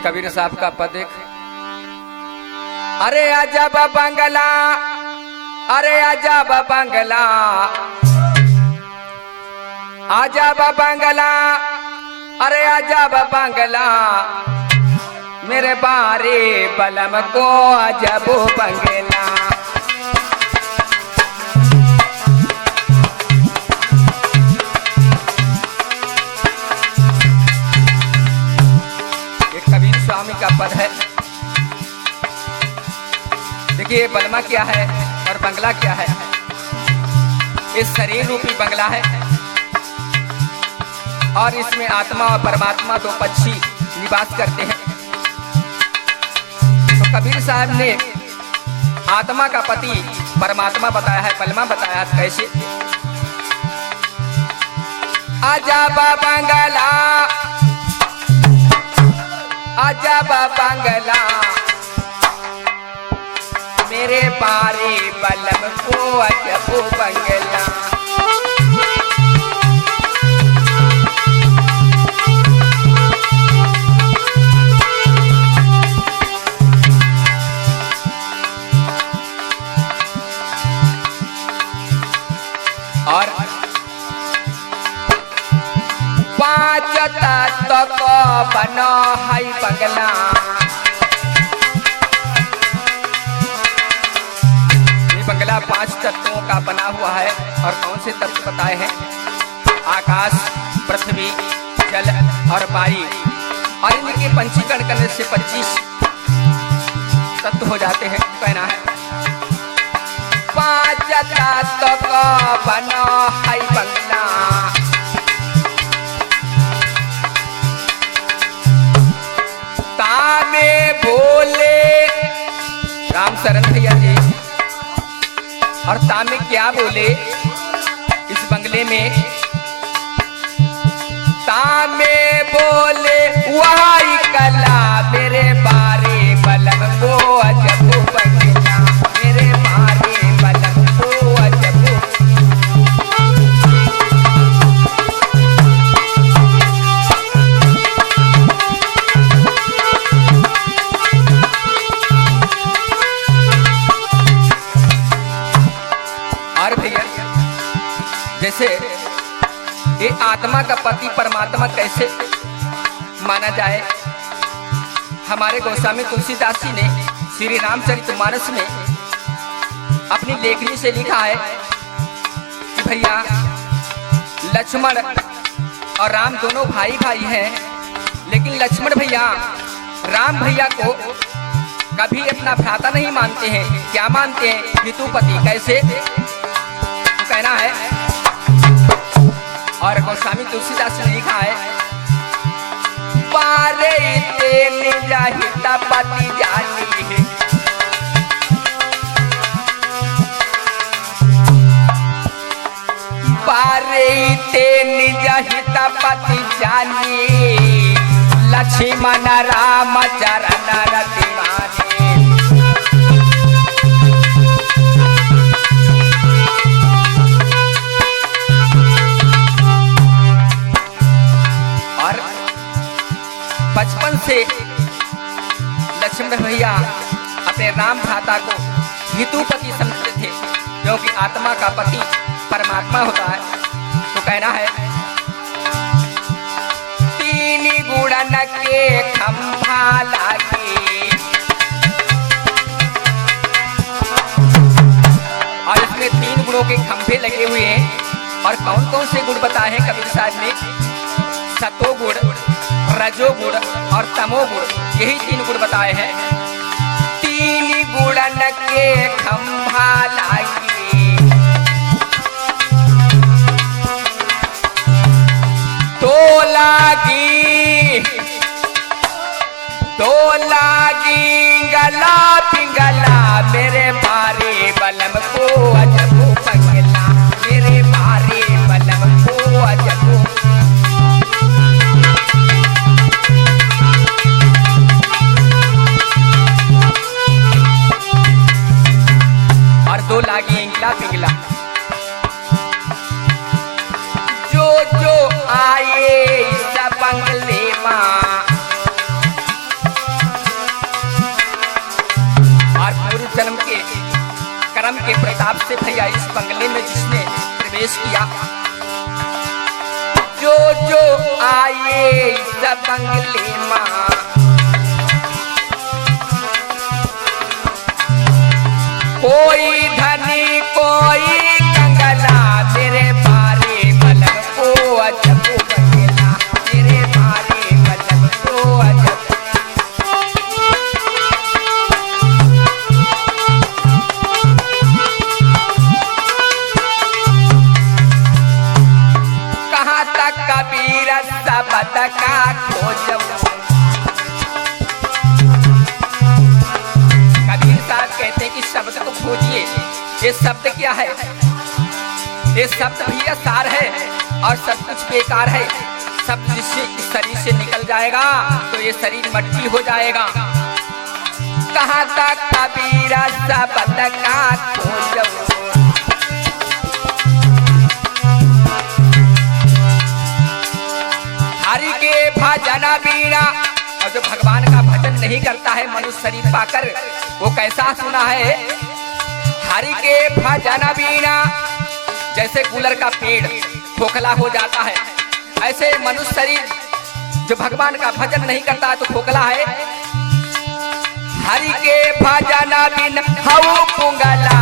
कबीर साहब का पद देख। अरे अजब बंगला, अरे अजब बंगला, अजब बंगला, अरे अजब बंगला, मेरे बारे बलम को अजब बंगला। ये कबीर स्वामी का पद है। देखिए बलमा क्या है और बंगला क्या है। इस शरीर रूपी बंगला है और इसमें आत्मा और परमात्मा दो पक्षी निवास करते हैं। तो कबीर साहब ने आत्मा का पति परमात्मा बताया है, बलमा बताया है। कैसे? अजब बंगला, अजब बंगला, मेरे बारे बलम को अजब बंगला। और 5 तत्व को बना है बंगला। ये बंगला 5 तत्वों का बना हुआ है। और कौन से तत्व बताए हैं? आकाश, पृथ्वी, जल और वायु। और इनके पंचीकरण करने से 25 तत्व हो जाते हैं। कहना है 5 तत्व का बना है बंगला। तामे बोले राम शरण भैया जी। और तामे क्या बोले इस बंगले में? तामे बोले वही कला, मेरे बारे बलम को अजब बंगला, मेरे बारे बलम को अजब। और भैया जैसे ये आत्मा का पति परमात्मा कैसे माना जाए? हमारे गोस्वामी तुलसीदास जी ने श्री रामचरितमानस में अपनी लेखनी से लिखा है कि भैया लक्ष्मण और राम दोनों भाई भाई हैं, लेकिन लक्ष्मण भैया राम भैया को कभी अपना भ्राता नहीं मानते हैं। क्या मानते हैं? वितुपति। कैसे? तो कहना है। और गोस्वामी तुलसीदास ने लिखा है पारे ते निजा हिता पति जानी है। पारे ते निजा हिता पति जानी, लक्ष्मण राम चरण रति माने। बचपन से लक्ष्मण भैया अपने राम भ्राता को हितुपति समझते थे, क्योंकि आत्मा का पति परमात्मा होता है। तो कहना है 3 गुणन के खंभा लागे। और इसमें 3 गुणों के खंभे लगे हुए हैं। और कौन कौन से गुण बताए हैं कबीर साहब ने? सतोगुण, रजोगुण और तमोगुण। यही 3 गुण बताए हैं। 3 गुणन के खंभा लागे, तो लागी गला पिंगला, मेरे बारे बलम को अजब बंगला, मेरे बारे बलम को अजब। और 2 लागी इंगला पिंगला। जो आए इस बंगले माँ, जन्म के कर्म के प्रताप से भैया इस बंगले में जिसने प्रवेश किया, जो जो आए इस बंगले माँ, कोई धनी कोई कंगला, तेरे बारे मलक को अजब बंगला, तेरे बारे मलक को अजब। कहाँ तक कबीर शब्द का खोजो, कबीर साहब कहते हैं कि शब्द को खोजिए। ये शब्द क्या है? ये शब्द भी असार है और सब कुछ बेकार है। शब्द जिससे इस शरीर से निकल जाएगा तो ये शरीर मट्टी हो जाएगा। कहाँ तक कबीर शब्द का खोजो, हरि के भजन बीना। और जो भगवान का भजन नहीं करता है मनुष्य शरीर पाकर, वो कैसा सुना है? हरि के भजन बीना, जैसे गुलर का पेड़ खोखला हो जाता है, ऐसे मनुष्य शरीर जो भगवान का भजन नहीं करता है तो खोखला है। हरि के भजन बिन हऊ पुंगला,